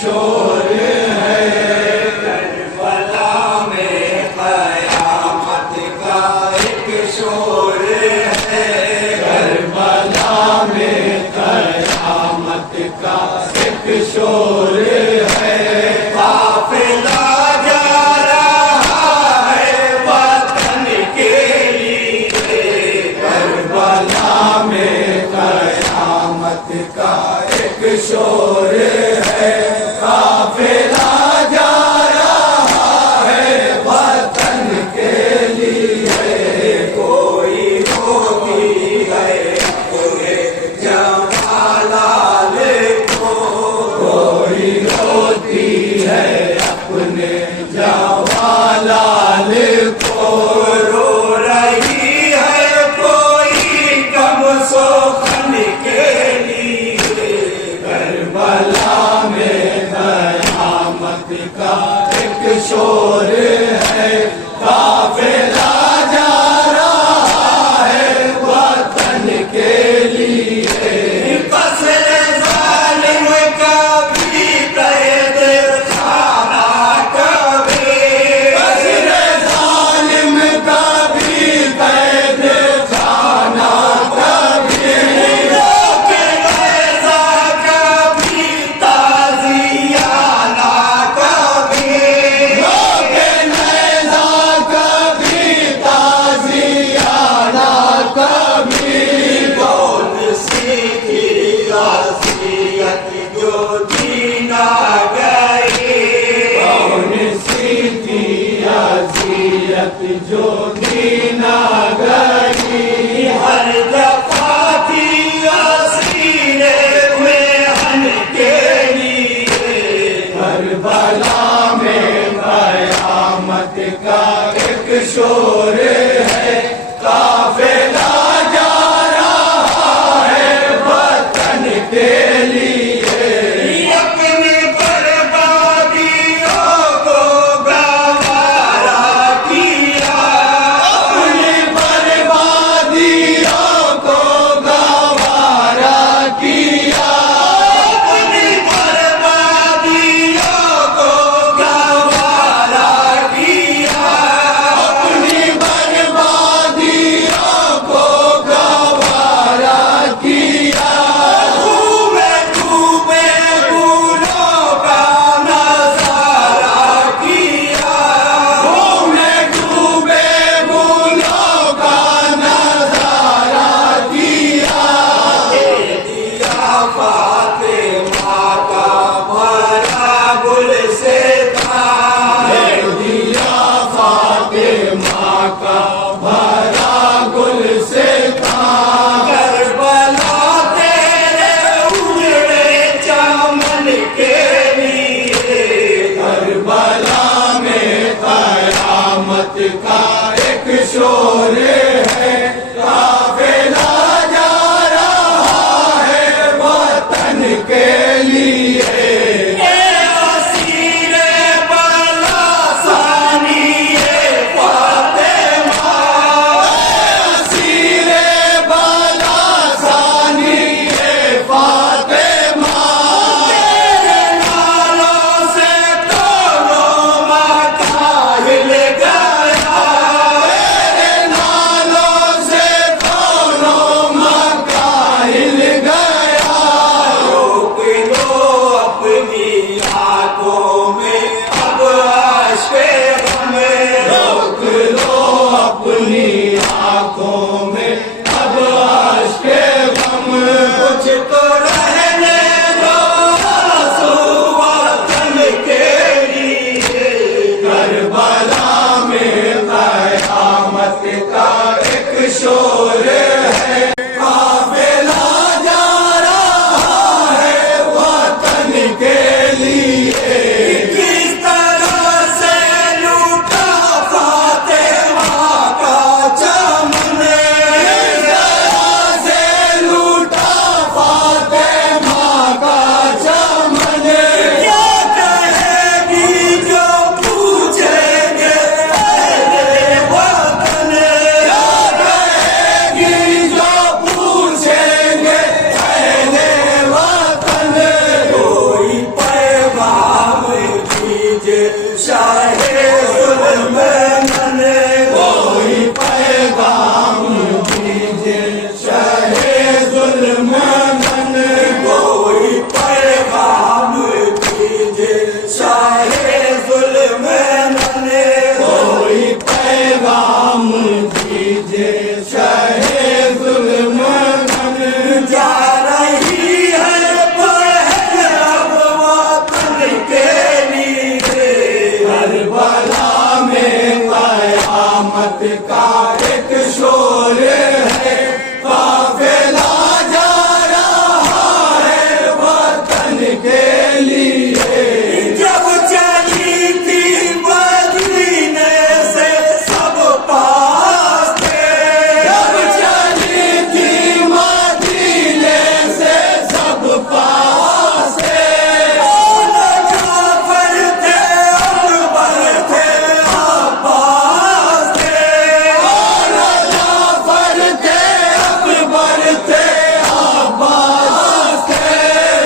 شور ہے کربلا میں قیامت کا ایک شور ہے کربلا میں قیامت کا ایک شور ہے قافلہ جا رہا ہے وطن کے لیے کربلا میں قیامت کا ایک شور ہے قافلہ جا رہا ہے وطن کے لیے کوئی ہوتی ہے اپنے جمالال کو کوئی ہوتی ہے اپنے جمالال کو رو رہی ہے کوئی کم سخن کے لیے کربلا کا ایک شور ہے قافلہ جا رہا ہے وطن کے لیے قصر ظالم کا بھی قید خانہ کبھی قصر ظالم کا بھی قید خانہ کبھی لوگ نیزہ کا بھی تازیانہ جو دینا گئی ہر دفعہ تھی سینے میں ہن کے لیے کربلا میں قیامت کا ایک شور ہے قافلہ جا رہا ہے وطن کے لیے کا ایک شور ہے قافلہ جا رہا ہے وطن کے لیے اسیر بالا ثانی فاطمہ اسیر بالا ثانی فاطمہ تیرے نالوں سے دونوں مکاہل گئے دیجیے شاہ ظلم کوئی پیغام دیجیے شاہ ظلم کوئی پیغام دیجیے شاہ ظلم کوئی پیغام دیجیے شاہ ظلم جا رہی ہے پہل اب وطن کے لیے کربلا میں قیامت کا ایک شور ہے قافلہ جا رہا ہے وطن کے لیے جب چلی تھی مدینے سے سب پاس تھے جب چلی تھی مدینے سے سب پاس تھے جعفر تھے اکبر تھے عباس تھے جعفر تھے اکبر تھے عباس تھے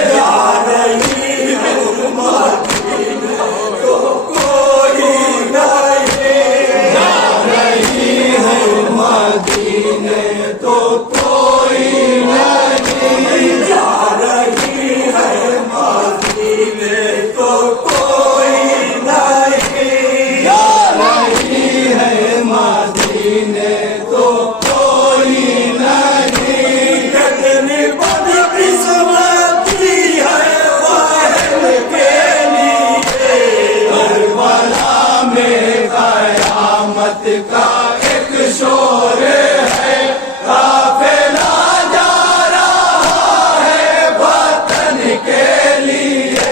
جا رہی ہے مدینے تو کوئی نہیں جا رہی ہے مدینے تو کوئی نہیں جا رہی ہے مدینے تو کوئی نہیں جا رہی ہے مدینے تو کوئی نہیں کتنی بدقسمتی ہے واحد کے لیے کربلا میں قیامت کا ایک شور ہے قافلہ جا رہا ہے وطن کے لیے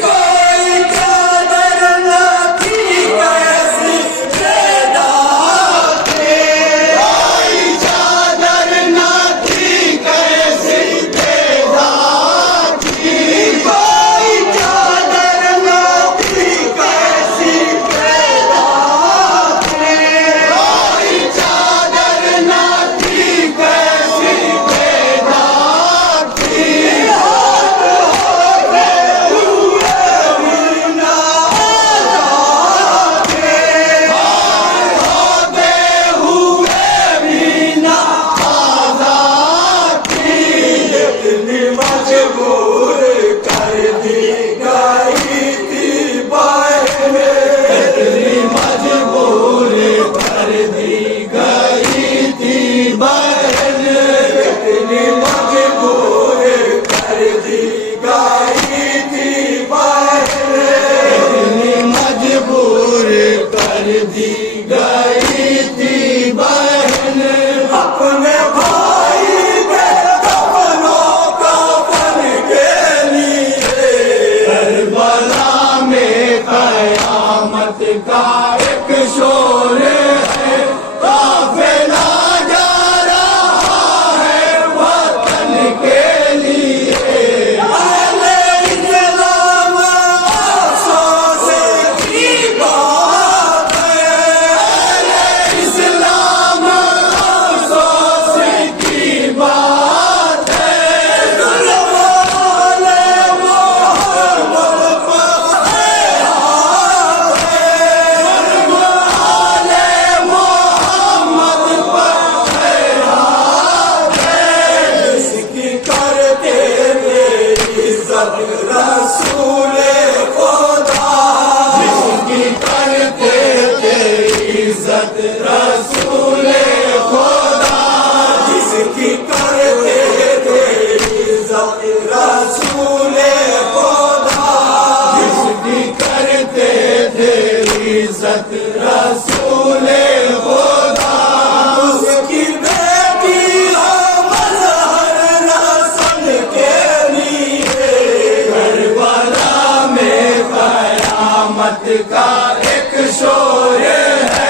کوئی چادر نہ تھی کیسی بیدار تھی کوئی چادر نہ تھی کیسی بیدار تھی کوئی چادر نہ تھی کیسی بیدار تھی کوئی چادر نہ تھی کیسی بیدار تھی مجبور کر دی گئی تھی بہن اتنی مجبور کر دی گئی تھی بہن اتنی مجبور کر دی گئی تھی بہن اتنی مجبور کر دی گئی تھی بہن اپنے بھائی کے کفنوں کفن کے لیے کربلا میں قیامت کا ایک شور ہے قافلہ جا رہا ہے وطن کے لیے اہل اسلام افسوس کی بات ہے اہل اسلام افسوس کی بات ہے ظلم والے محمد پر ہے ہاتھ ہے ظلم والے محمد پر ہے ہاتھ ہے جس کی کرتے میری عزت رسول خدا جس کی کرتے تیری عزت رسول خدا جس کی کرتے تیری عزت رسول خدا جس کی کرتے تیری عزت رسول خدا اس کی بیٹی ہو مظہر رسل کے لیے کربلا میں قیامت کا ایک شور ہے